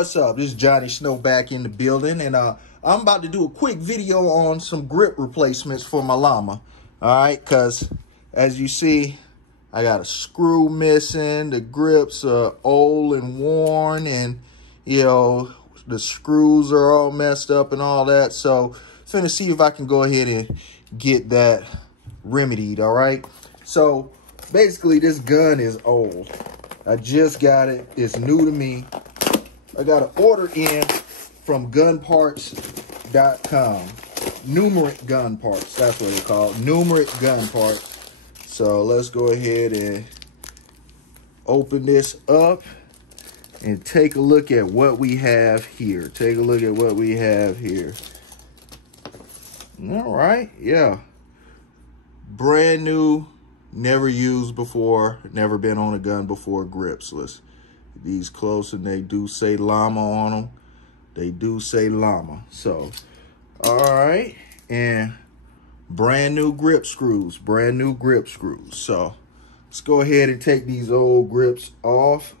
What's up? This is Johnny Snow back in the building, and I'm about to do a quick video on some grip replacements for my Llama. All right, because as you see, I got a screw missing. The grips are old and worn, and you know, the screws are all messed up and all that. So finna see if I can go ahead and get that remedied. All right, so basically this gun is old. I just got it. It's new to me. I got an order in from gunparts.com. Numrich GUN PARTS. That's what they're called. Numrich GUN PARTS. So let's go ahead and open this up and take a look at what we have here. Take a look at what we have here. All right. Yeah. Brand new. Never used before. Never been on a gun before. Grips. Let's these close, and they do say Llama on them. They do say Llama. So, all right, and brand new grip screws. Brand new grip screws. So, let's go ahead and take these old grips off.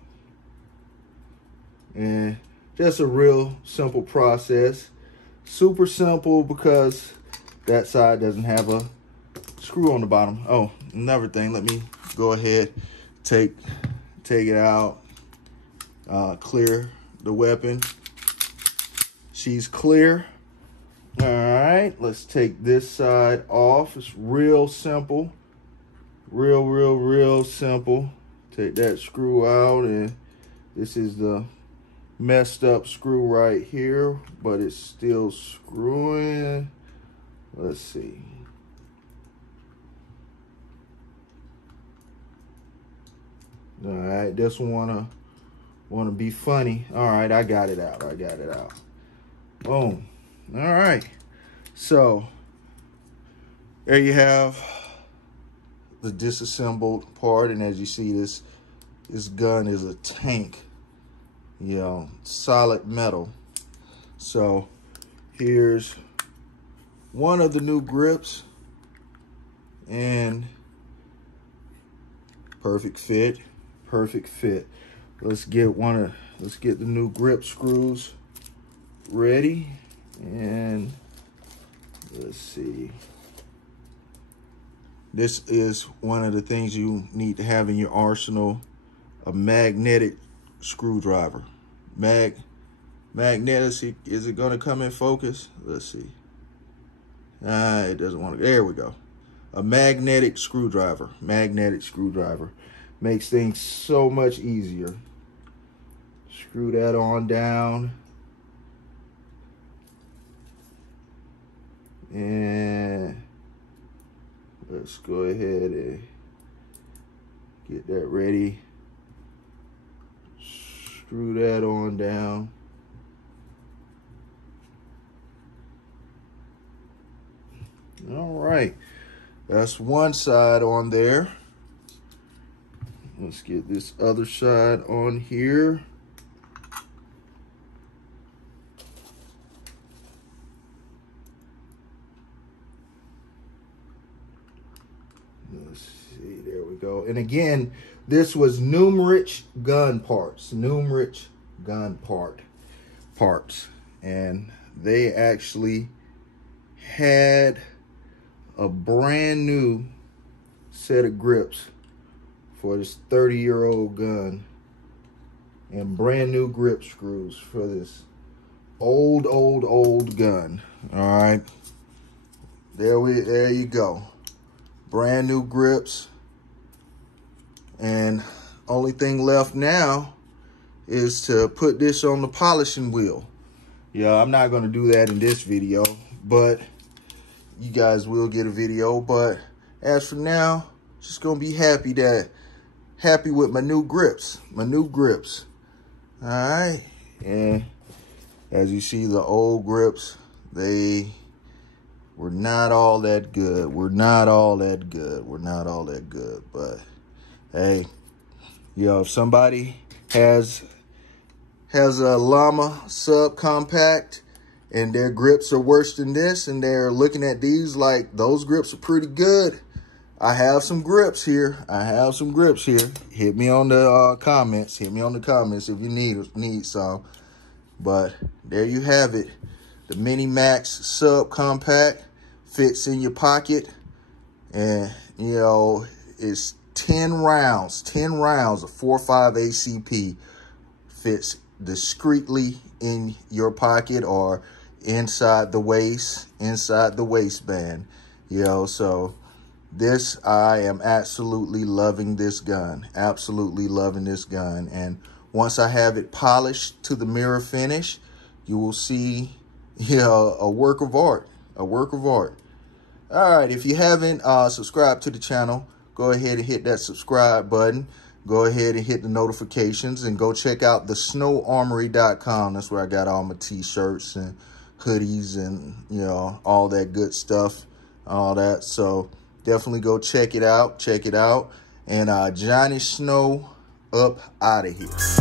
And just a real simple process. Super simple because that side doesn't have a screw on the bottom. Oh, another thing. Let me go ahead, take it out. Clear the weapon. She's clear. All right, let's take this side off. It's real simple. Real simple. Take that screw out, and this is the messed up screw right here, but it's still screwing. Let's see. All right, this one want to be funny. All right, I got it out. Boom. All right. So there you have the disassembled part, and as you see, this gun is a tank. You know, solid metal. So here's one of the new grips, and perfect fit. Let's get the new grip screws ready, and let's see. This is one of the things you need to have in your arsenal: a magnetic screwdriver. Magnetic. Is it going to come in focus? Let's see. It doesn't want to. There we go. A magnetic screwdriver. Magnetic screwdriver makes things so much easier. Screw that on down. And let's go ahead and get that ready. Screw that on down. All right. That's one side on there. Let's get this other side on here. Let's see, there we go. And again, this was Numrich GUN PARTS. Numrich GUN Parts. And they actually had a brand new set of grips for this 30-year-old gun, and brand new grip screws for this old gun. All right, there you go. Brand new grips, and only thing left now is to put this on the polishing wheel. Yeah, I'm not going to do that in this video, but you guys will get a video. But as for now, just gonna be happy with my new grips. All right, and as you see, the old grips, they were not all that good. But hey, you know, if somebody has a Llama Sub Compact and their grips are worse than this, and they're looking at these like those grips are pretty good, I have some grips here. Hit me on the comments. If you need some. But there you have it. The MiniMax Sub Compact fits in your pocket, and you know, it's 10 rounds of 45acp fits discreetly in your pocket or inside the waistband. You know, so this, I am absolutely loving this gun. Absolutely loving this gun. And once I have it polished to the mirror finish, you will see, you know, a work of art. A work of art. All right, if you haven't subscribed to the channel, go ahead and hit that subscribe button. Go ahead and hit the notifications and go check out the snowarmory.com. That's where I got all my t-shirts and hoodies and, you know, all that good stuff, all that. So definitely go check it out. And Johnny Snow up out of here.